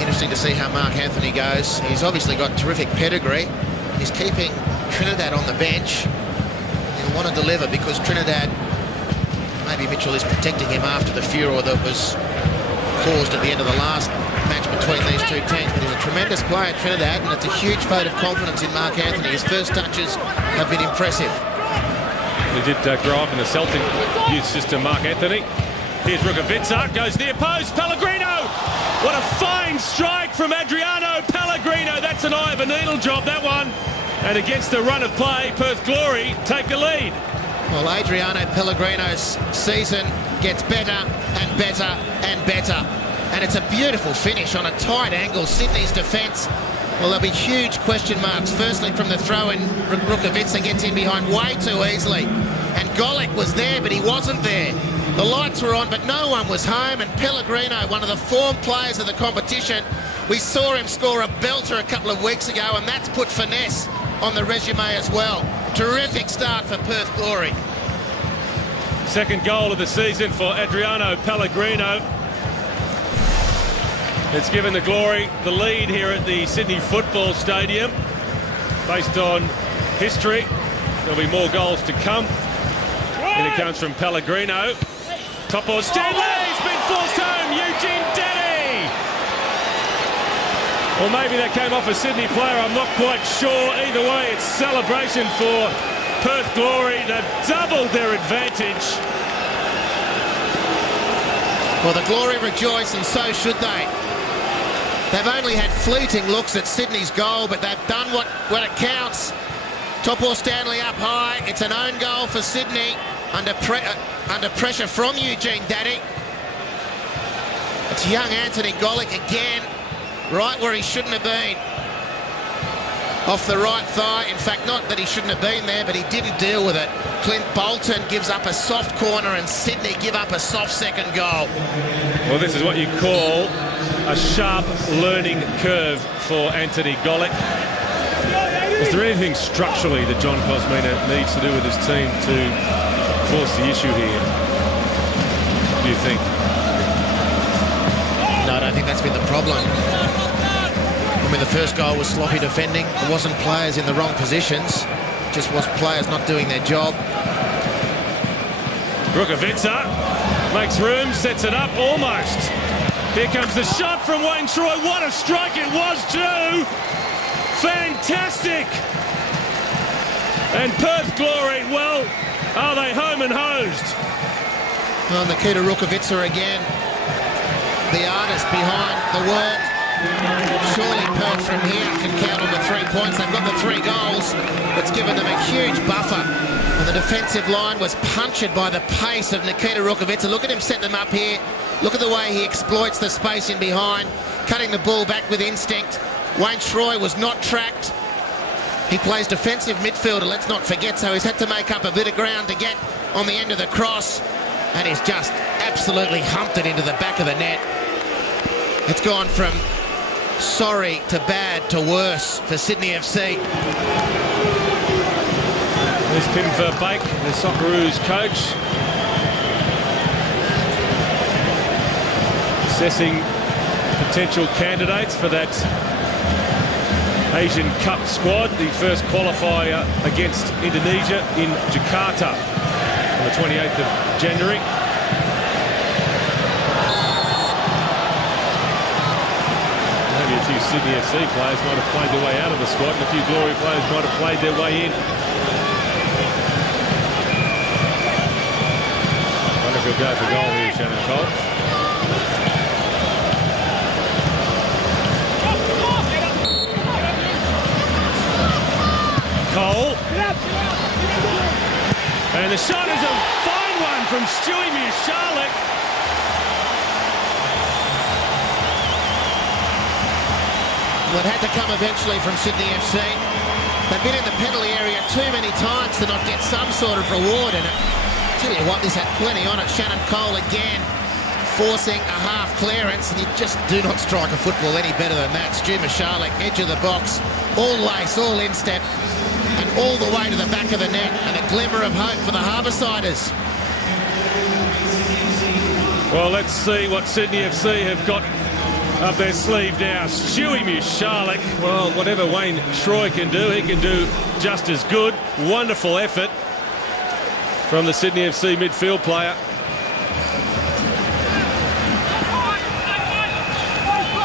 interesting to see how Mark Anthony goes. He's obviously got terrific pedigree. He's keeping Trinidad on the bench. He'll want to deliver because Trinidad, maybe Mitchell is protecting him after the furor that was caused at the end of the last match between these two teams. But he's a tremendous player, Trinidad, and it's a huge vote of confidence in Mark Anthony. His first touches have been impressive. He did grow up in the Celtic youth system, Mark Anthony. Here's Rukavica, goes near post, Pellegrino! What a fine strike from Adriano Pellegrino. That's an eye of a needle job, that one. And against the run of play, Perth Glory take the lead. Well, Adriano Pellegrino's season gets better and better and better. And it's a beautiful finish on a tight angle. Sydney's defence, well, there'll be huge question marks. Firstly, from the throw-in, Rukavica gets in behind way too easily. And Golic was there, but he wasn't there. The lights were on, but no one was home. And Pellegrino, one of the form players of the competition, we saw him score a belter a couple of weeks ago, and that's put finesse on the resume as well. Terrific start for Perth Glory. Second goal of the season for Adriano Pellegrino. It's given the Glory the lead here at the Sydney Football Stadium. Based on history, there'll be more goals to come. And it comes from Pellegrino. Topo Stanley's been forced home. Eugene Denny. Or maybe that came off a Sydney player. I'm not quite sure. Either way, it's celebration for Perth Glory. They've doubled their advantage. Well, the Glory rejoice, and so should they. They've only had fleeting looks at Sydney's goal, but they've done what it counts. Topo Stanley up high. It's an own goal for Sydney under pressure from Eugene Daddy. It's young Anthony Golic again, right where he shouldn't have been. Off the right thigh. In fact, not that he shouldn't have been there, but he didn't deal with it. Clint Bolton gives up a soft corner and Sydney give up a soft second goal. Well, this is what you call a sharp learning curve for Anthony Golic. Is there anything structurally that John Cosmina needs to do with his team to force the issue here, do you think? No, I don't think that's been the problem. I mean, the first goal was sloppy defending. It wasn't players in the wrong positions. It just was players not doing their job. Rukavica makes room, sets it up almost. Here comes the shot from Wayne Troy. What a strike it was too! Fantastic! And Perth Glory, well, are they home and hosed? Well, Nikita Rukavica again, the artist behind the work. Surely Perth from here can count on the 3 points. They've got the 3 goals. It's given them a huge buffer. And the defensive line was punctured by the pace of Nikita Rukavica. Look at him set them up here. Look at the way he exploits the space in behind, cutting the ball back with instinct. Wayne Troy was not tracked. He plays defensive midfielder, let's not forget, so he's had to make up a bit of ground to get on the end of the cross, and he's just absolutely humped it into the back of the net. It's gone from sorry to bad to worse for Sydney FC. There's Pim Verbeek, the Socceroos coach, assessing potential candidates for that Asian Cup squad, the first qualifier against Indonesia in Jakarta on the 28th of January. Maybe a few Sydney FC players might have played their way out of the squad, and a few Glory players might have played their way in. I wonder if he'll go for goal here, Shannon Cole. Cole. And the shot is a fine one from Stewie Michalik. Well, it had to come eventually from Sydney FC. They've been in the penalty area too many times to not get some sort of reward in it. Tell you what, this had plenty on it. Shannon Cole again forcing a half clearance, and you just do not strike a football any better than that. Stu Michalik, edge of the box, all lace, all instep, and all the way to the back of the net, and a glimmer of hope for the Harboursiders. Well, let's see what Sydney FC have got up their sleeve now. Stewie Mushalik. Well, whatever Wayne Troy can do, he can do just as good. Wonderful effort from the Sydney FC midfield player.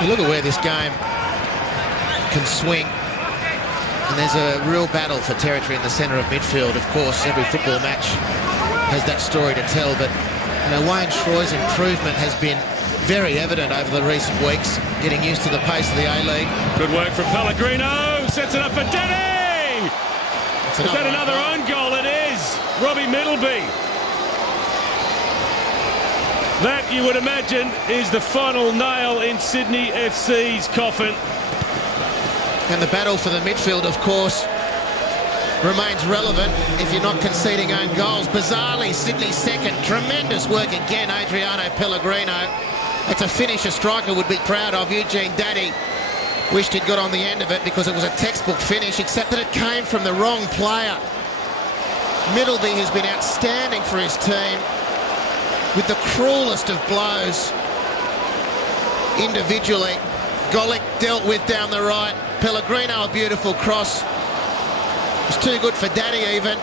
You look at where this game can swing, and there's a real battle for territory in the centre of midfield. Of course, every football match has that story to tell, but Wayne Troy's improvement has been very evident over the recent weeks, getting used to the pace of the A-League. Good work from Pellegrino, sets it up for Denny! Is that another own goal? It is! Robbie Middleby. That, you would imagine, is the final nail in Sydney FC's coffin. And the battle for the midfield, of course, remains relevant if you're not conceding own goals. Bizarrely, Sydney second. Tremendous work again, Adriano Pellegrino. It's a finish a striker would be proud of. Eugene Daddy wished he'd got on the end of it because it was a textbook finish, except that it came from the wrong player. Middleby has been outstanding for his team, with the cruelest of blows individually. Golic dealt with down the right. Pellegrino, a beautiful cross. It's too good for Daddy even.